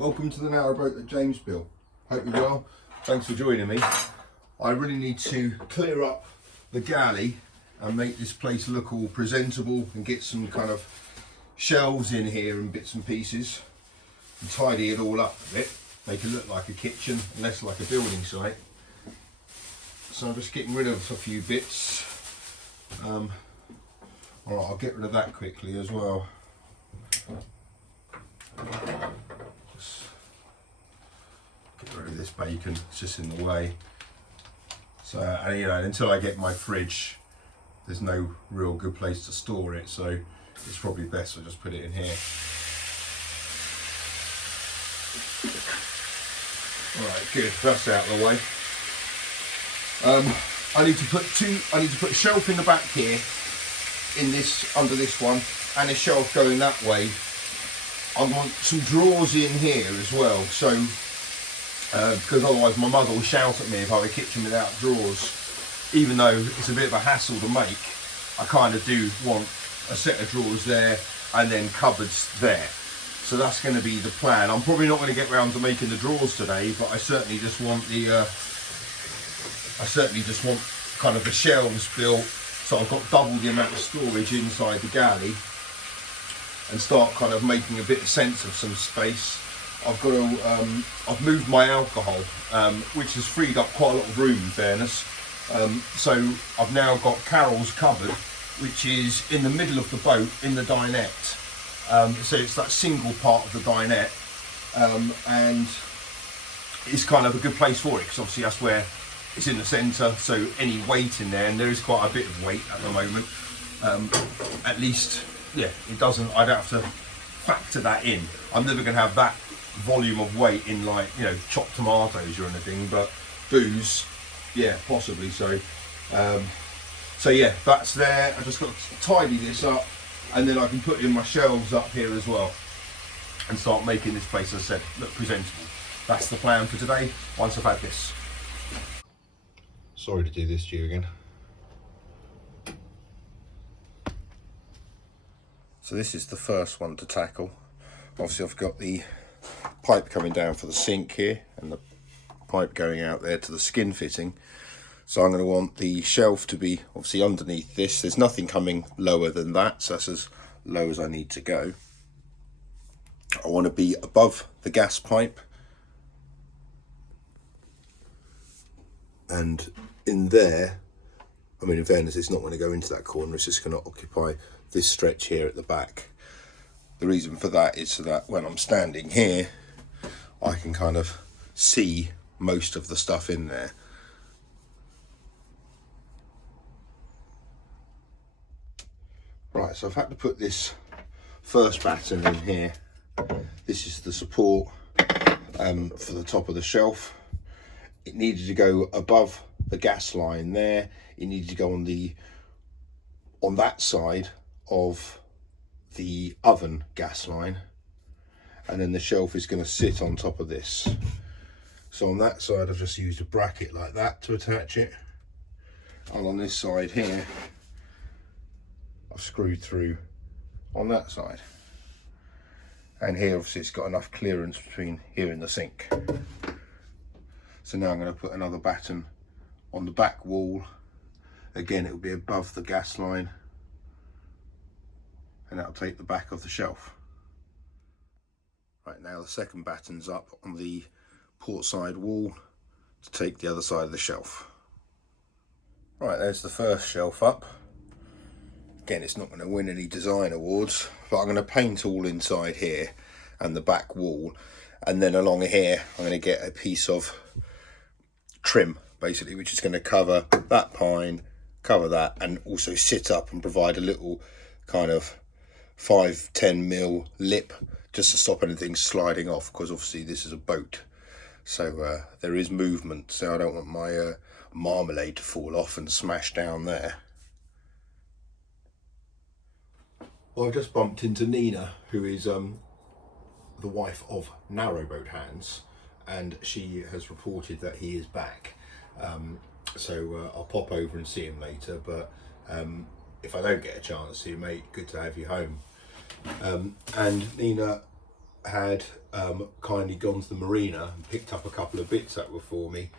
Welcome to the Narrowboat that James built. Hope you're well. Thanks for joining me. I really need to clear up the galley and make this place look all presentable and get some kind of shelves in here and bits and pieces and tidy it all up a bit. Make it look like a kitchen and less like a building site. So I'm just getting rid of a few bits. Alright, I'll get rid of that quickly as well. Just get rid of this bacon, it's just in the way. So, and, you know, until I get my fridge, there's no real good place to store it, so it's probably best to just put it in here. Alright, good, that's out of the way. I need to put a shelf in the back here, in this, under this one, and a shelf going that way. I want some drawers in here as well, so because otherwise my mother will shout at me if I have a kitchen without drawers. Even though it's a bit of a hassle to make, I kind of do want a set of drawers there and then cupboards there. So that's going to be the plan. I'm probably not going to get round to making the drawers today, but I certainly just want the kind of the shelves built, so I've got double the amount of storage inside the galley, and start kind of making a bit of sense of some space. I've got to, I've moved my alcohol, which has freed up quite a lot of room in fairness. So I've now got Carol's cupboard, which is in the middle of the boat in the dinette. So it's that single part of the dinette, and it's kind of a good place for it, because obviously that's where it's in the centre, so any weight in there, and there is quite a bit of weight at the moment, at least, yeah, it doesn't, I don't have to factor that in. I'm never going to have that volume of weight in, like, you know, chopped tomatoes or anything, but booze, yeah, possibly. So so yeah, that's there. I just got to tidy this up, and then I can put in my shelves up here as well and start making this place, as I said, look presentable. That's the plan for today, once I've had this. Sorry to do this to you again. So this is the first one to tackle. Obviously I've got the pipe coming down for the sink here, and the pipe going out there to the skin fitting. So I'm going to want the shelf to be obviously underneath this. There's nothing coming lower than that, so that's as low as I need to go. I want to be above the gas pipe, and in there, I mean, in fairness, it's not going to go into that corner, it's just going to occupy this stretch here at the back. The reason for that is so that when I'm standing here, I can kind of see most of the stuff in there. Right, so I've had to put this first batten in here. This is the support for the top of the shelf. It needed to go above the gas line there. It needed to go on that side of the oven gas line, and then the shelf is going to sit on top of this. So on that side I've just used a bracket like that to attach it, and on this side here I've screwed through on that side, and here obviously it's got enough clearance between here and the sink. So now I'm going to put another batten on the back wall. Again, it will be above the gas line, and that'll take the back of the shelf. Right, now the second batten's up on the port side wall to take the other side of the shelf. Right, there's the first shelf up. Again, it's not going to win any design awards, but I'm going to paint all inside here and the back wall, and then along here I'm going to get a piece of trim, basically, which is going to cover that pine, cover that, and also sit up and provide a little kind of 5-10 mil lip, just to stop anything sliding off, because obviously this is a boat, so there is movement, so I don't want my marmalade to fall off and smash down there. Well, I've just bumped into Nina, who is the wife of Narrowboat Hands, and she has reported that he is back. So I'll pop over and see him later, but if I don't get a chance to see you, mate, good to have you home. And Nina had kindly gone to the marina and picked up a couple of bits that were for me.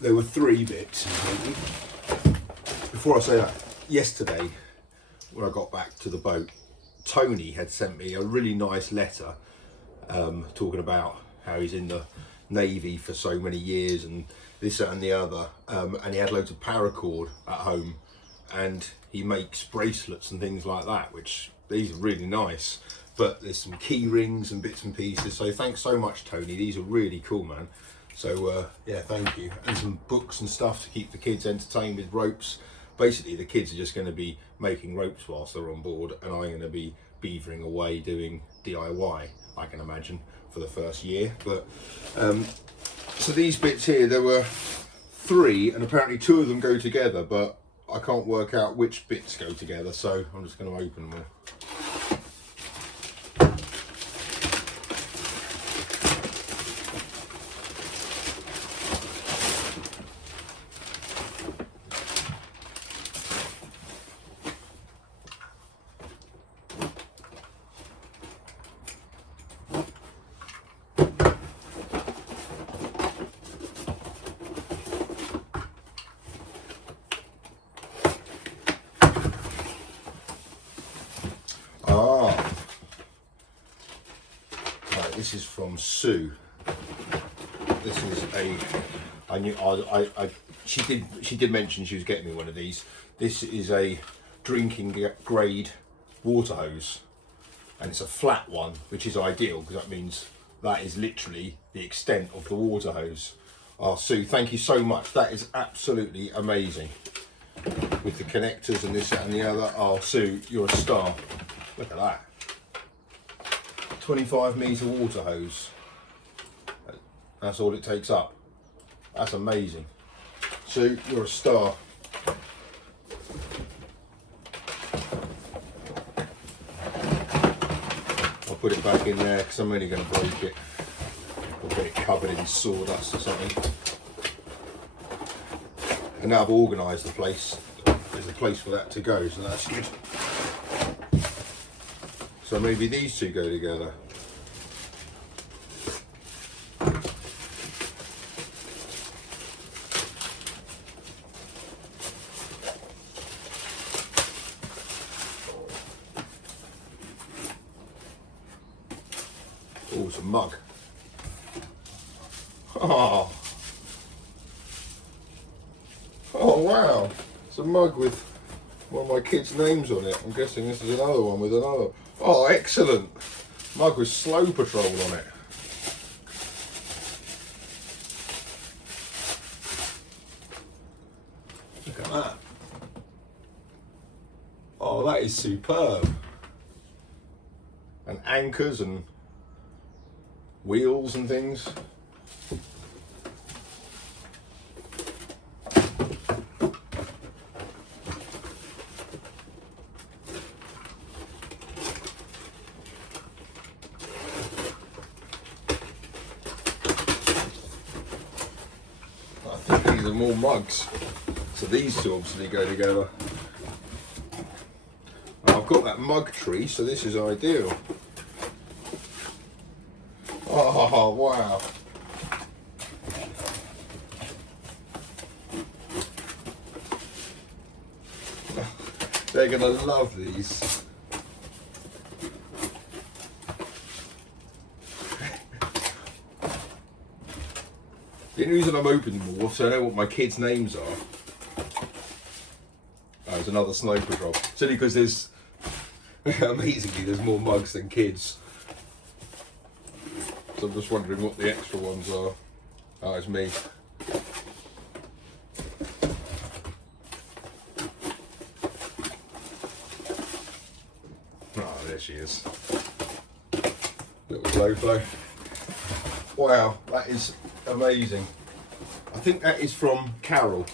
There were 3 bits. Before I say that, yesterday when I got back to the boat, Tony had sent me a really nice letter talking about how he's in the Navy for so many years and this, that and the other, and he had loads of paracord at home, and he makes bracelets and things like that, which these are really nice, but there's some key rings and bits and pieces, so thanks so much, Tony. These are really cool, man. So yeah, thank you. And some books and stuff to keep the kids entertained with ropes. Basically the kids are just going to be making ropes whilst they're on board, and I'm going to be beavering away doing DIY, I can imagine, for the first year. But so these bits here, there were 3, and apparently 2 of them go together, but I can't work out which bits go together, so I'm just going to open them all. This is from Sue. This is she did mention she was getting me one of these. This is a drinking grade water hose, and it's a flat one, which is ideal because that means that is literally the extent of the water hose. Oh, Sue, thank you so much. That is absolutely amazing. With the connectors and this, that and the other. Oh, Sue, you're a star. Look at that. 25 metre water hose. That's all it takes up. That's amazing. Sue, you're a star. I'll put it back in there because I'm only going to break it. I'll get it covered in sawdust or something. And now I've organised the place. There's a place for that to go, so that's good. So maybe these 2 go together. Oh, it's a mug. Oh. Oh wow. It's a mug with one of my kids' names on it. I'm guessing this is another one with another. Oh, excellent. Mug with Slow Patrol on it. Look at that. Oh, that is superb. And anchors and wheels and things. I think these are more mugs, so these 2 obviously go together. And I've got that mug tree, so this is ideal. Oh wow. They're gonna love these. The only reason I'm opening them all, so I know what my kids' names are. Oh, there's another Snow Patrol. It's only because there's, amazingly, there's more mugs than kids. So I'm just wondering what the extra ones are. Oh, it's me. Oh, there she is. Little glow flow. Wow, that is amazing. I think that is from Carol.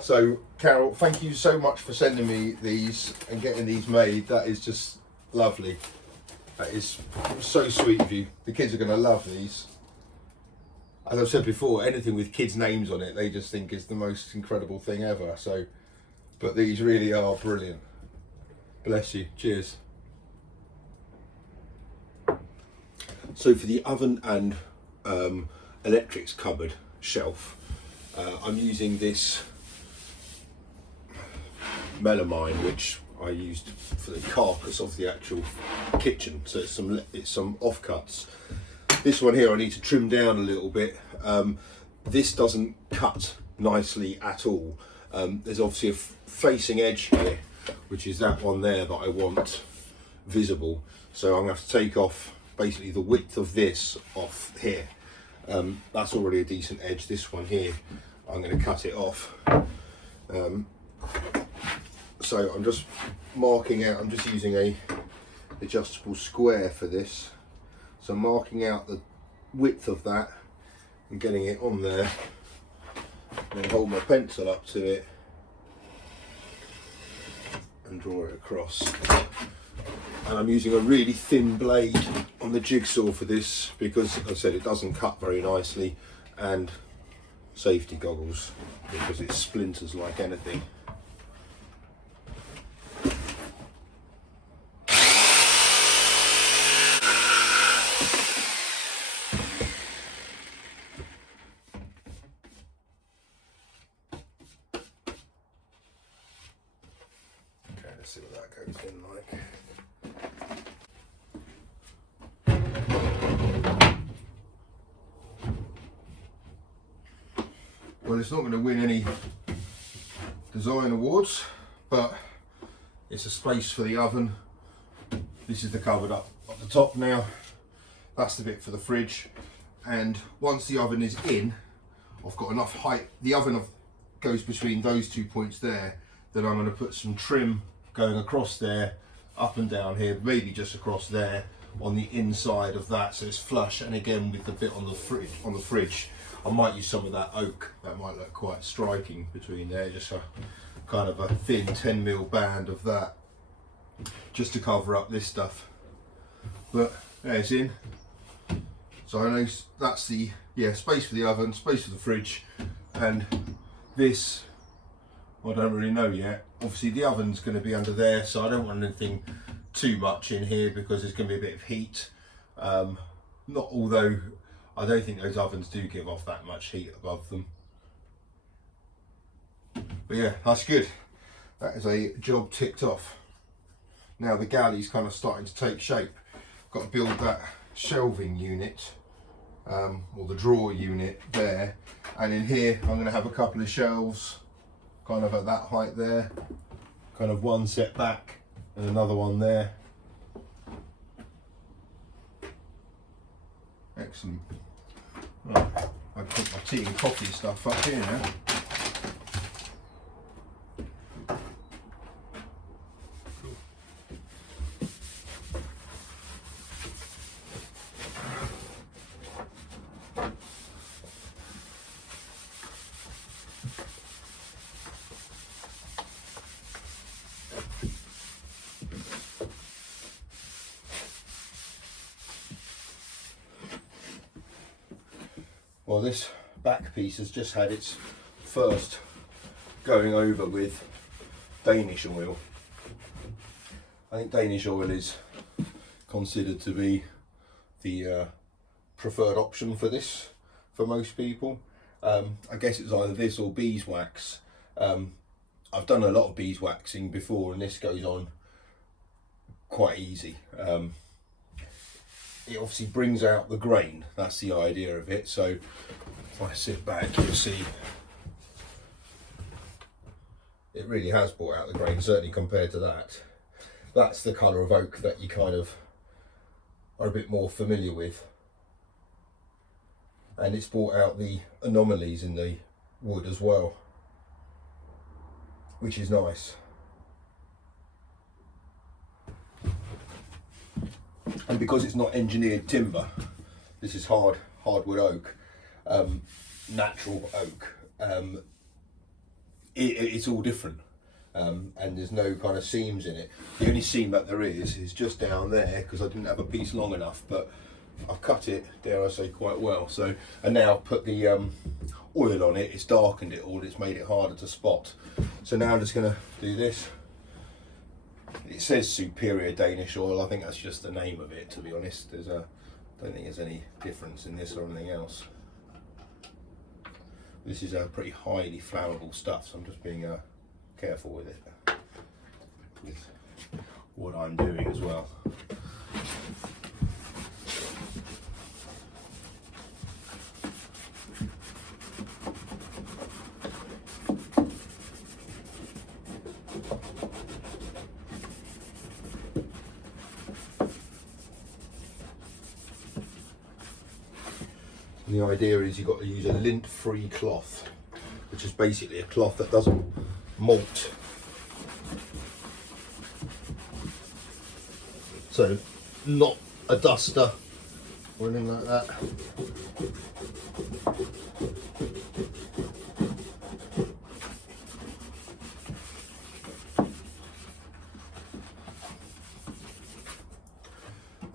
So Carol, thank you so much for sending me these and getting these made. That is just lovely. That is so sweet of you. The kids are going to love these. As I've said before, anything with kids' names on it, they just think is the most incredible thing ever. So, but these really are brilliant. Bless you. Cheers. So for the oven and electrics cupboard shelf, I'm using this melamine, which I used for the carcass of the actual kitchen. So it's some offcuts. This one here I need to trim down a little bit. This doesn't cut nicely at all. There's obviously a facing edge here, which is that one there that I want visible. So I'm going to have to take off basically the width of this off here. That's already a decent edge. This one here, I'm going to cut it off. So I'm just marking out, I'm just using a adjustable square for this. So I'm marking out the width of that and getting it on there. And then hold my pencil up to it and draw it across. And I'm using a really thin blade on the jigsaw for this because, as I said, it doesn't cut very nicely, and safety goggles because it splinters like anything. Okay, let's see what that goes in like. Well, it's not going to win any design awards, but it's a space for the oven. This is the cupboard up at the top now. That's the bit for the fridge. And once the oven is in, I've got enough height. The oven goes between those 2 points there. Then I'm going to put some trim going across there, up and down here, maybe just across there on the inside of that, so it's flush. And again, with the bit on the fridge, I might use some of that oak. That might look quite striking between there, just a kind of a thin 10mm band of that, just to cover up this stuff. But there it's in. So I know that's the space for the oven, space for the fridge, and this I don't really know yet. Obviously the oven's going to be under there, so I don't want anything too much in here because there's going to be a bit of heat. Although I don't think those ovens do give off that much heat above them. But yeah, that's good. That is a job ticked off. Now the galley's kind of starting to take shape. Got to build that shelving unit, or the drawer unit there. And in here I'm going to have a couple of shelves kind of at that height there. Kind of one set back and another one there. Excellent. Right, I put my tea and coffee stuff up here now. Well, this back piece has just had its first going over with Danish oil. I think Danish oil is considered to be the preferred option for this for most people. I guess it's either this or beeswax. I've done a lot of beeswaxing before, and this goes on quite easy. It obviously brings out the grain, that's the idea of it. So if I sit back, you'll see it really has brought out the grain, certainly compared to that. That's the colour of oak that you kind of are a bit more familiar with. And it's brought out the anomalies in the wood as well, which is nice. And because it's not engineered timber, this is hardwood oak, natural oak, it's all different, and there's no kind of seams in it. The only seam that there is just down there, because I didn't have a piece long enough, but I've cut it, dare I say, quite well. So, and now I've put the oil on it, it's darkened it all, it's made it harder to spot. So now I'm just going to do this. It says Superior Danish Oil. I think that's just the name of it, to be honest. There's a Don't think there's any difference in this or anything else. This is a pretty highly flammable stuff, so I'm just being careful with it, with what I'm doing as well. And the idea is you've got to use a lint-free cloth, which is basically a cloth that doesn't molt. So not a duster or anything like that.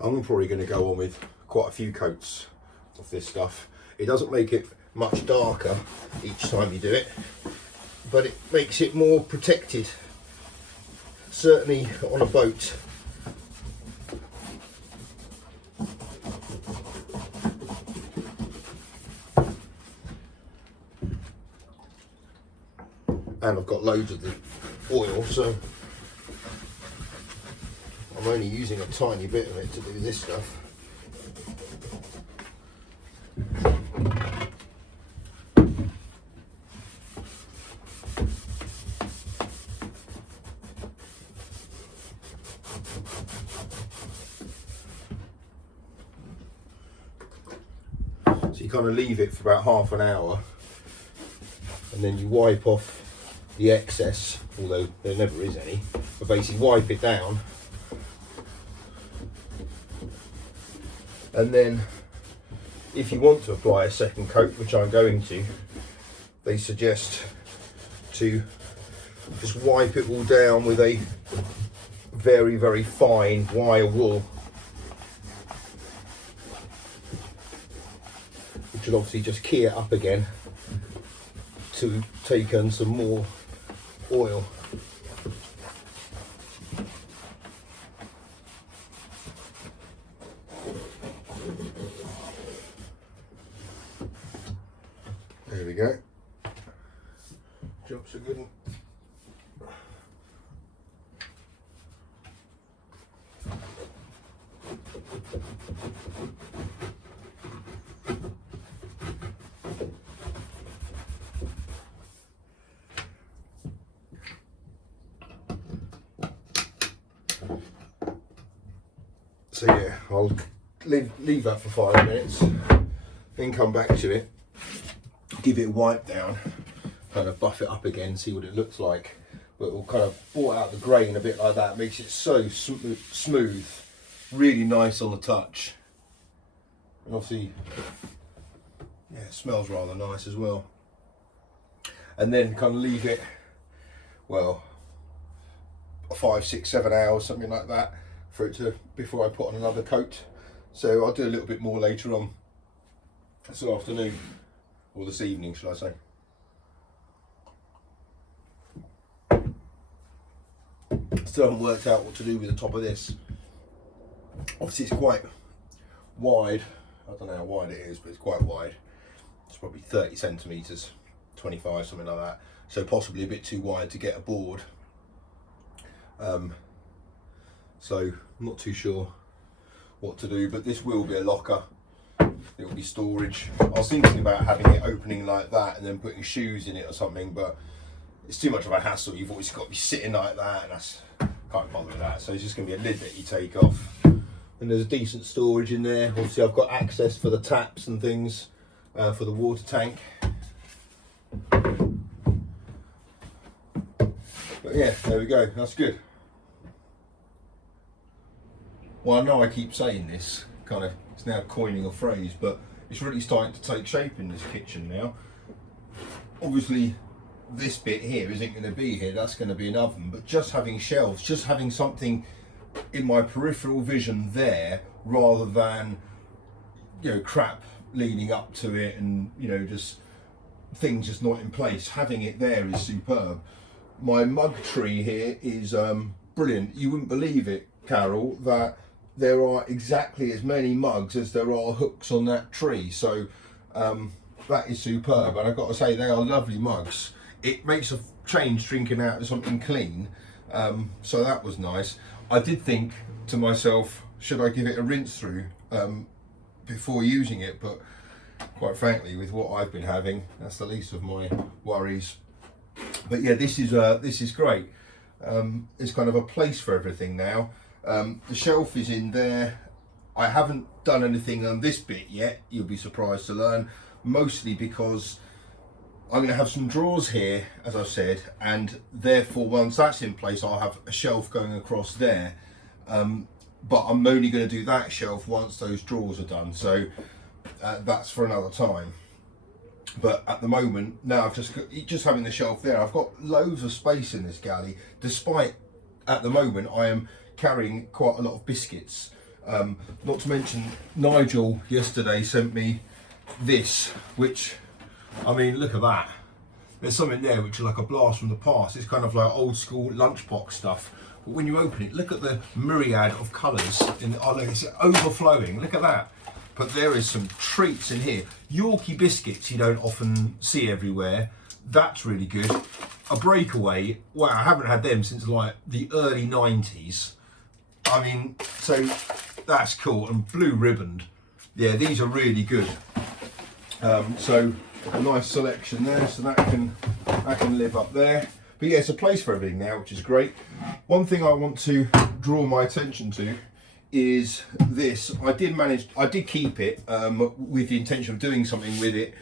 I'm probably going to go on with quite a few coats of this stuff. It doesn't make it much darker each time you do it, but it makes it more protected, certainly on a boat. And I've got loads of the oil, so I'm only using a tiny bit of it to do this stuff. So you kind of leave it for about half an hour, and then you wipe off the excess, although there never is any, but basically wipe it down. And then if you want to apply a second coat, which I'm going to, they suggest to just wipe it all down with a very, very fine wire wool, which will obviously just key it up again to take in some more oil. There we go. Job's a good one. So yeah, I'll leave that for 5 minutes, then come back to it, give it a wipe down, kind of buff it up again, see what it looks like. But it'll kind of brought out the grain a bit like that, makes it so smooth, really nice on the touch. And obviously, yeah, it smells rather nice as well. And then kind of leave it, well, 5, 6, 7 hours, something like that, for it to, before I put on another coat. So I'll do a little bit more later on this afternoon, or this evening, shall I say. Still haven't worked out what to do with the top of this. Obviously it's quite wide. I don't know how wide it is, but it's quite wide. It's probably 30 centimetres, 25, something like that. So possibly a bit too wide to get aboard. So I'm not too sure what to do, but this will be a locker. It will be storage. I was thinking about having it opening like that and then putting shoes in it or something, but it's too much of a hassle. You've always got to be sitting like that, and that's, can't bother with that. So it's just going to be a lid that you take off. And there's a decent storage in there. Obviously I've got access for the taps and things, for the water tank. But yeah, there we go, that's good. Well, I know I keep saying this, kind of, it's now coining a phrase, but it's really starting to take shape in this kitchen now. Obviously, this bit here isn't going to be here, that's going to be an oven, but just having shelves, just having something in my peripheral vision there, rather than, you know, crap leading up to it and, you know, just things just not in place. Having it there is superb. My mug tree here is brilliant. You wouldn't believe it, Carol, that there are exactly as many mugs as there are hooks on that tree. So that is superb, and I've got to say they are lovely mugs. It makes a change drinking out of something clean, so that was nice. I did think to myself, should I give it a rinse through before using it, but quite frankly, with what I've been having, that's the least of my worries. But yeah, this is great. It's kind of a place for everything now. The shelf is in there. I haven't done anything on this bit yet, you'll be surprised to learn, mostly because I'm going to have some drawers here, as I've said, and therefore once that's in place I'll have a shelf going across there, but I'm only going to do that shelf once those drawers are done, so that's for another time. But at the moment, now I've just having the shelf there, I've got loads of space in this galley, despite at the moment I am carrying quite a lot of biscuits. Not to mention Nigel yesterday sent me this, which, I mean, look at that. There's something there which is like a blast from the past. It's kind of like old school lunchbox stuff. But when you open it, look at the myriad of colours. Oh look, it's overflowing, look at that. But there is some treats in here. Yorkie biscuits you don't often see everywhere. That's really good. A breakaway, wow, I haven't had them since like the early 90s. I mean, so that's cool. And blue ribboned. Yeah, these are really good. So a nice selection there, so that can live up there. But yeah, it's a place for everything now, which is great. One thing I want to draw my attention to is this. I did keep it with the intention of doing something with it.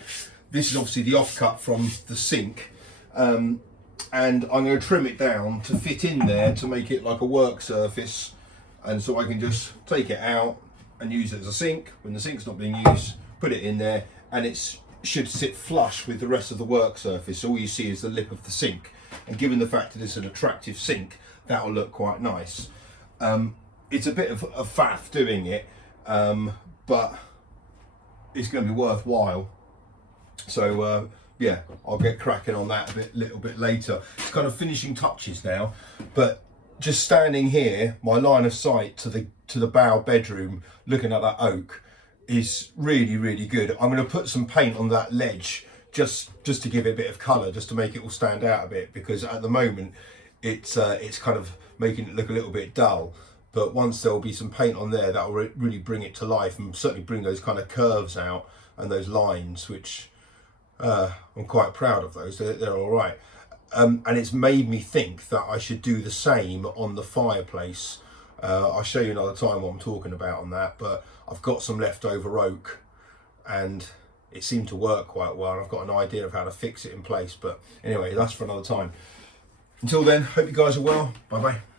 This is obviously the offcut from the sink, and I'm going to trim it down to fit in there to make it like a work surface, and so I can just take it out and use it as a sink. When the sink's not being used, put it in there, and it should sit flush with the rest of the work surface, so all you see is the lip of the sink. And given the fact that it's an attractive sink, that'll look quite nice. It's a bit of a faff doing it, but it's going to be worthwhile. So yeah, I'll get cracking on that a little bit later. It's kind of finishing touches now, but just standing here, my line of sight to the bow bedroom, looking at that oak, is really, really good. I'm going to put some paint on that ledge just to give it a bit of colour, just to make it all stand out a bit, because at the moment it's kind of making it look a little bit dull. But once there'll be some paint on there, that will really bring it to life and certainly bring those kind of curves out and those lines, which I'm quite proud of those. They're all right. And it's made me think that I should do the same on the fireplace. I'll show you another time what I'm talking about on that, but I've got some leftover oak and it seemed to work quite well. I've got an idea of how to fix it in place, but anyway, that's for another time. Until then, hope you guys are well. Bye bye.